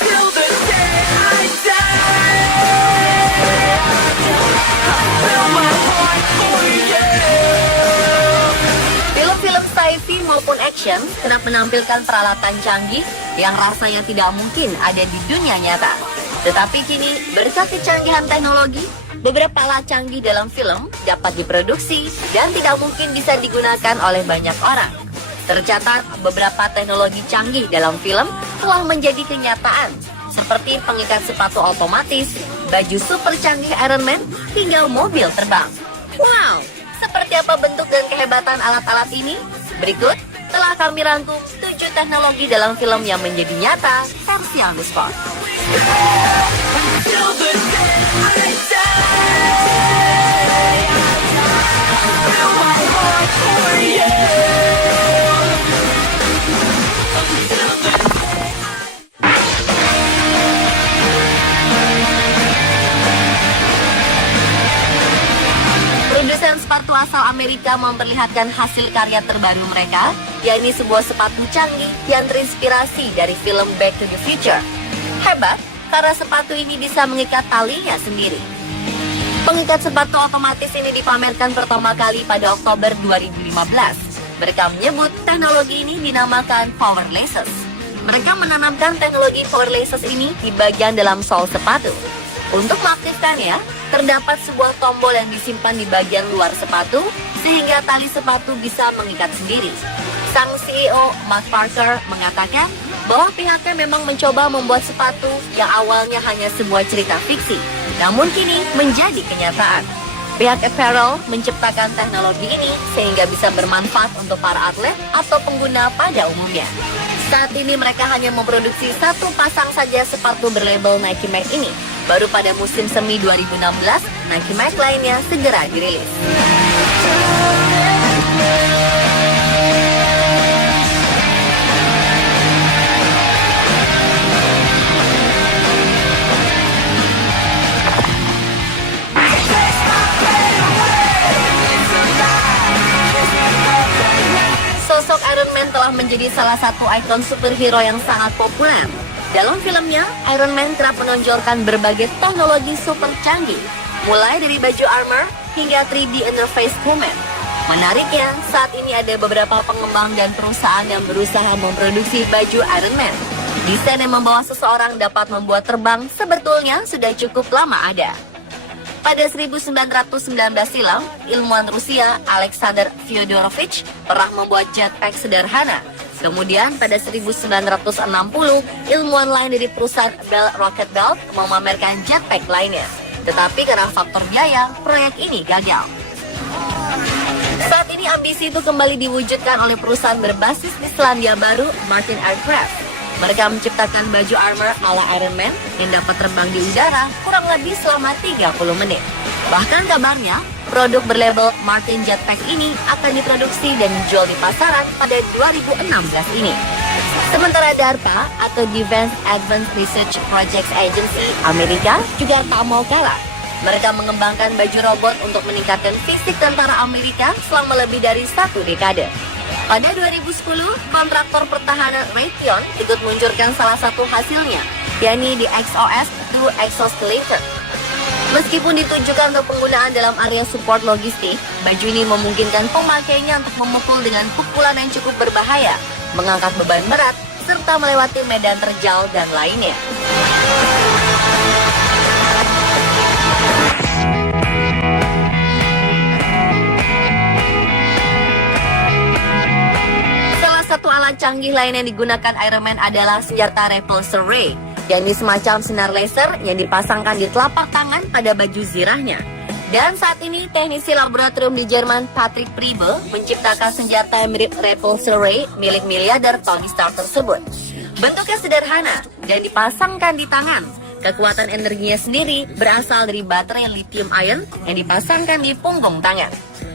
Till the day I die, I fill my heart for you. Film-film sci-fi maupun action kerap menampilkan peralatan canggih yang rasanya tidak mungkin ada di dunia nyata. Tetapi kini, berkat kecanggihan teknologi, beberapa alat canggih dalam film dapat diproduksi dan tidak mungkin bisa digunakan oleh banyak orang. Tercatat, beberapa teknologi canggih dalam film telah menjadi kenyataan, seperti pengikat sepatu otomatis, baju super canggih Iron Man, hingga mobil terbang. Wow! Seperti apa bentuk dan kehebatan alat-alat ini? Berikut telah kami rangkum 7 teknologi dalam film yang menjadi nyata versi on the spot. Till the day I die, I fill my heart for you. Until the Produsen sepatu asal Amerika memperlihatkan hasil karya terbaru mereka, yakni sebuah sepatu canggih yang terinspirasi dari film Back to the Future. Hebat, karena sepatu ini bisa mengikat talinya sendiri. Pengikat sepatu otomatis ini dipamerkan pertama kali pada Oktober 2015. Mereka menyebut teknologi ini dinamakan Power Laces. Mereka menanamkan teknologi Power Laces ini di bagian dalam sol sepatu. Untuk mengaktifkannya, terdapat sebuah tombol yang disimpan di bagian luar sepatu, sehingga tali sepatu bisa mengikat sendiri. Sang CEO, Mark Parker, mengatakan bahwa pihaknya memang mencoba membuat sepatu yang awalnya hanya sebuah cerita fiksi, namun kini menjadi kenyataan. Pihak apparel menciptakan teknologi ini sehingga bisa bermanfaat untuk para atlet atau pengguna pada umumnya. Saat ini mereka hanya memproduksi satu pasang saja sepatu berlabel Nike Max ini. Baru pada musim semi 2016, Nike Max lainnya segera dirilis. Sosok Iron Man telah menjadi salah satu ikon superhero yang sangat populer. Dalam filmnya, Iron Man kerap menonjolkan berbagai teknologi super canggih, mulai dari baju armor hingga 3D interface human. Menariknya, saat ini ada beberapa pengembang dan perusahaan yang berusaha memproduksi baju Iron Man. Desain yang membawa seseorang dapat membuat terbang sebetulnya sudah cukup lama ada. Pada 1919 silam, ilmuwan Rusia Alexander Fyodorovich pernah membuat jetpack sederhana. Kemudian pada 1960, ilmuwan lain dari perusahaan Bell Rocket Belt memamerkan jetpack lainnya. Tetapi karena faktor biaya, proyek ini gagal. Saat ini ambisi itu kembali diwujudkan oleh perusahaan berbasis di Selandia Baru, Martin Aircraft. Mereka menciptakan baju armor ala Iron Man yang dapat terbang di udara kurang lebih selama 30 menit. Bahkan kabarnya, produk berlabel Martin Jetpack ini akan diproduksi dan dijual di pasaran pada 2016 ini. Sementara DARPA atau Defense Advanced Research Projects Agency Amerika juga tak mau kalah. Mereka mengembangkan baju robot untuk meningkatkan fisik tentara Amerika selama lebih dari 1 dekade. Pada 2010, kontraktor pertahanan Raytheon ikut meluncurkan salah satu hasilnya, yakni di XOS-2 Exoskeleton. Meskipun ditujukan untuk penggunaan dalam area support logistik, baju ini memungkinkan pemakainya untuk memukul dengan pukulan yang cukup berbahaya, mengangkat beban berat, serta melewati medan terjal dan lainnya. Satu alat canggih lain yang digunakan Iron Man adalah senjata repulsor ray, yakni semacam sinar laser yang dipasangkan di telapak tangan pada baju zirahnya. Dan saat ini teknisi laboratorium di Jerman Patrick Priebe menciptakan senjata yang mirip repulsor ray milik miliarder Tony Stark tersebut. Bentuknya sederhana dan dipasangkan di tangan. Kekuatan energinya sendiri berasal dari baterai lithium ion yang dipasangkan di punggung tangan.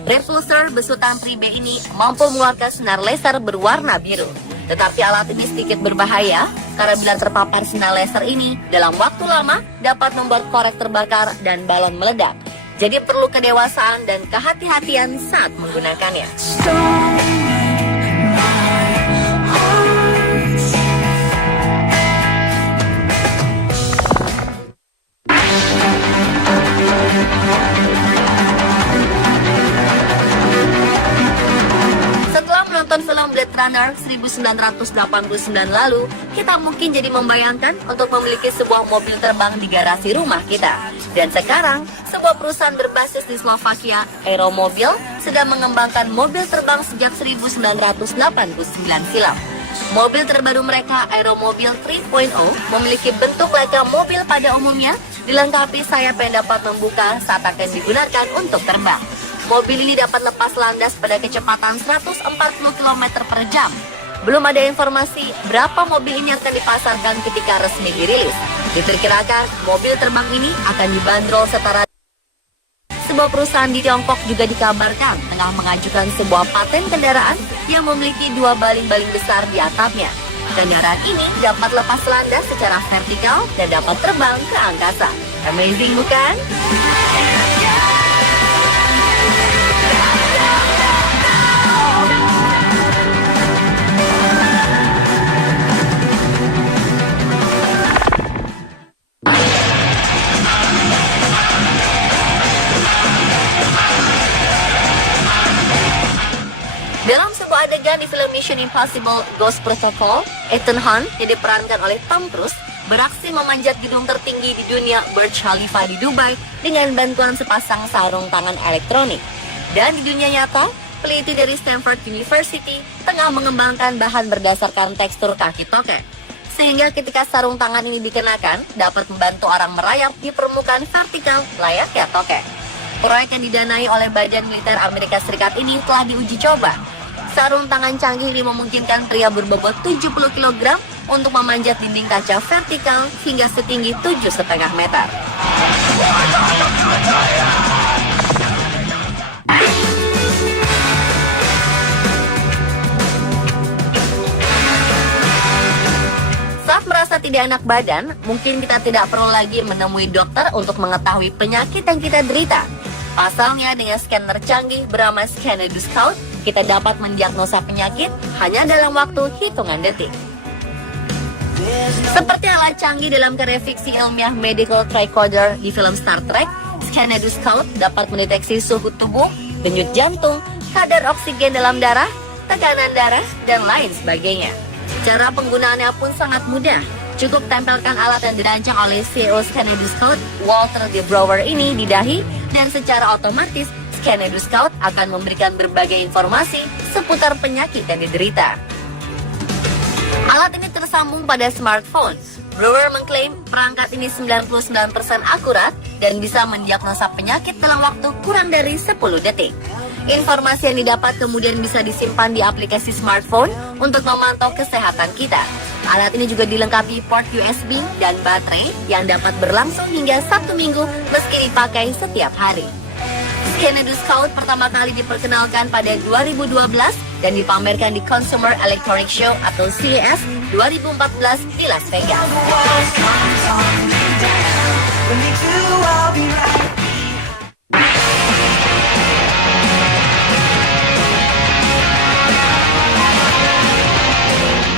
Repulsor besutan Priebe ini mampu mengeluarkan sinar laser berwarna biru. Tetapi alat ini sedikit berbahaya karena bila terpapar sinar laser ini dalam waktu lama dapat membuat korek terbakar dan balon meledak. Jadi perlu kedewasaan dan kehati-hatian saat menggunakannya. Runner 1989 lalu, kita mungkin jadi membayangkan untuk memiliki sebuah mobil terbang di garasi rumah kita. Dan sekarang, sebuah perusahaan berbasis di Slovakia, Aeromobil, sedang mengembangkan mobil terbang sejak 1989 silam. Mobil terbaru mereka, Aeromobil 3.0, memiliki bentuk layaknya mobil pada umumnya, dilengkapi sayap yang dapat membuka saat akan digunakan untuk terbang. Mobil ini dapat lepas landas pada kecepatan 140 km per jam. Belum ada informasi berapa mobil ini akan dipasarkan ketika resmi dirilis. Diperkirakan mobil terbang ini akan dibanderol setara. Sebuah perusahaan di Tiongkok juga dikabarkan tengah mengajukan sebuah paten kendaraan yang memiliki 2 baling-baling besar di atapnya. Kendaraan ini dapat lepas landas secara vertikal dan dapat terbang ke angkasa. Amazing bukan? Dalam sebuah adegan di film Mission Impossible Ghost Protocol, Ethan Hunt yang diperankan oleh Tom Cruise beraksi memanjat gedung tertinggi di dunia Burj Khalifa di Dubai dengan bantuan sepasang sarung tangan elektronik. Dan di dunia nyata, peneliti dari Stanford University tengah mengembangkan bahan berdasarkan tekstur kaki tokek. Sehingga ketika sarung tangan ini dikenakan, dapat membantu orang merayap di permukaan vertikal layaknya tokek. Proyek yang didanai oleh Badan Militer Amerika Serikat ini telah diuji coba. Sarung tangan canggih ini memungkinkan pria berbobot 70 kg untuk memanjat dinding kaca vertikal hingga setinggi 7,5 meter. Saat merasa tidak enak badan, mungkin kita tidak perlu lagi menemui dokter untuk mengetahui penyakit yang kita derita. Pasalnya, dengan scanner canggih bernama Scanner Scout, kita dapat mendiagnosa penyakit hanya dalam waktu hitungan detik. Seperti alat canggih dalam karya fiksi ilmiah Medical Tricorder di film Star Trek, Scanner Scout dapat mendeteksi suhu tubuh, denyut jantung, kadar oksigen dalam darah, tekanan darah, dan lain sebagainya. Cara penggunaannya pun sangat mudah. Cukup tempelkan alat yang dirancang oleh CEO Scanner Scout, Walter D. Brower ini di dahi, dan secara otomatis Scanner Scout akan memberikan berbagai informasi seputar penyakit yang diderita. Alat ini tersambung pada smartphone. Brewer mengklaim perangkat ini 99% akurat dan bisa mendiagnosa penyakit dalam waktu kurang dari 10 detik. Informasi yang didapat kemudian bisa disimpan di aplikasi smartphone untuk memantau kesehatan kita. Alat ini juga dilengkapi port USB dan baterai yang dapat berlangsung hingga 1 minggu meski dipakai setiap hari. Scanner Scout pertama kali diperkenalkan pada 2012 dan dipamerkan di Consumer Electronics Show atau CES 2014 di Las Vegas.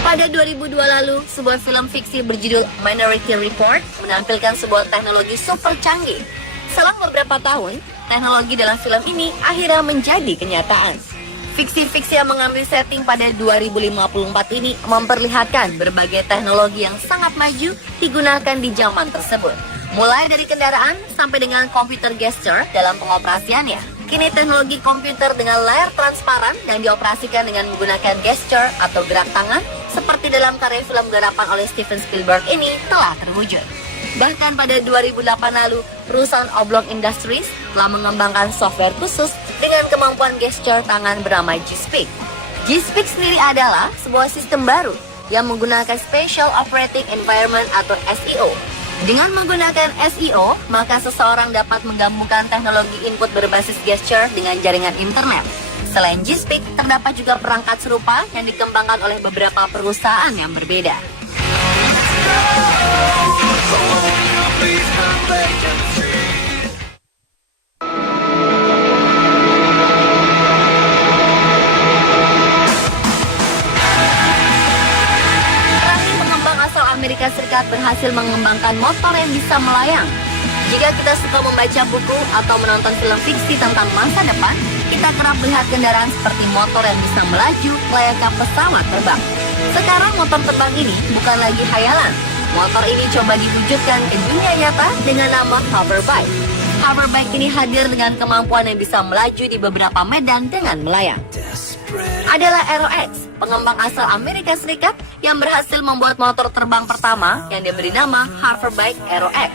Pada 2002 lalu, sebuah film fiksi berjudul Minority Report menampilkan sebuah teknologi super canggih. Selang beberapa tahun, teknologi dalam film ini akhirnya menjadi kenyataan. Fiksi-fiksi yang mengambil setting pada 2054 ini memperlihatkan berbagai teknologi yang sangat maju digunakan di zaman tersebut. Mulai dari kendaraan sampai dengan komputer gesture dalam pengoperasiannya. Kini teknologi komputer dengan layar transparan dan dioperasikan dengan menggunakan gesture atau gerak tangan seperti dalam karya film garapan oleh Steven Spielberg ini telah terwujud. Bahkan pada 2008 lalu, perusahaan Oblong Industries telah mengembangkan software khusus dengan kemampuan gesture tangan bernama G-Speak. G-Speak sendiri adalah sebuah sistem baru yang menggunakan Special Operating Environment atau SEO. Dengan menggunakan SEO, maka seseorang dapat menggabungkan teknologi input berbasis gesture dengan jaringan internet. Selain G-Speak, terdapat juga perangkat serupa yang dikembangkan oleh beberapa perusahaan yang berbeda. Amerika Serikat berhasil mengembangkan motor yang bisa melayang. Jika kita suka membaca buku atau menonton film fiksi tentang masa depan, kita kerap melihat kendaraan seperti motor yang bisa melaju layaknya pesawat terbang. Sekarang motor terbang ini bukan lagi khayalan. Motor ini coba diwujudkan ke dunia nyata dengan nama hoverbike. Hoverbike ini hadir dengan kemampuan yang bisa melaju di beberapa medan dengan melayang. Adalah Aero-X, pengembang asal Amerika Serikat yang berhasil membuat motor terbang pertama yang diberi nama hoverbike Aero-X.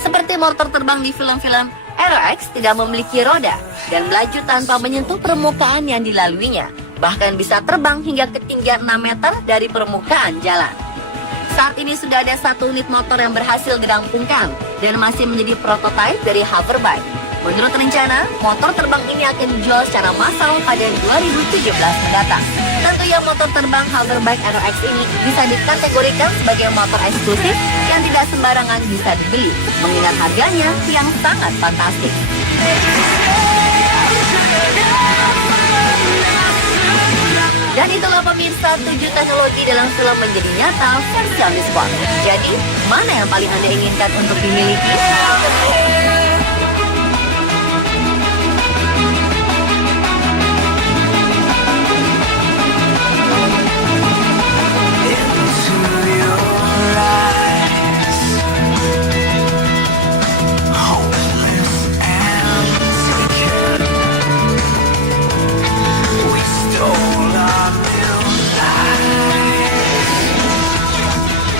Seperti motor terbang di film-film, Aero-X tidak memiliki roda dan melaju tanpa menyentuh permukaan yang dilaluinya. Bahkan bisa terbang hingga ketinggian 6 meter dari permukaan jalan. Saat ini sudah ada 1 unit motor yang berhasil dirampungkan dan masih menjadi prototipe dari hoverbike. Menurut rencana, motor terbang ini akan dijual secara massal pada 2017 mendatang. Tentunya motor terbang hoverbike Aero-X ini bisa dikategorikan sebagai motor eksklusif yang tidak sembarangan bisa dibeli, mengingat harganya yang sangat fantastis. Dan itulah pemirsa 7 teknologi dalam film menjadi nyata versi Omnisport. Jadi, mana yang paling Anda inginkan untuk dimiliki?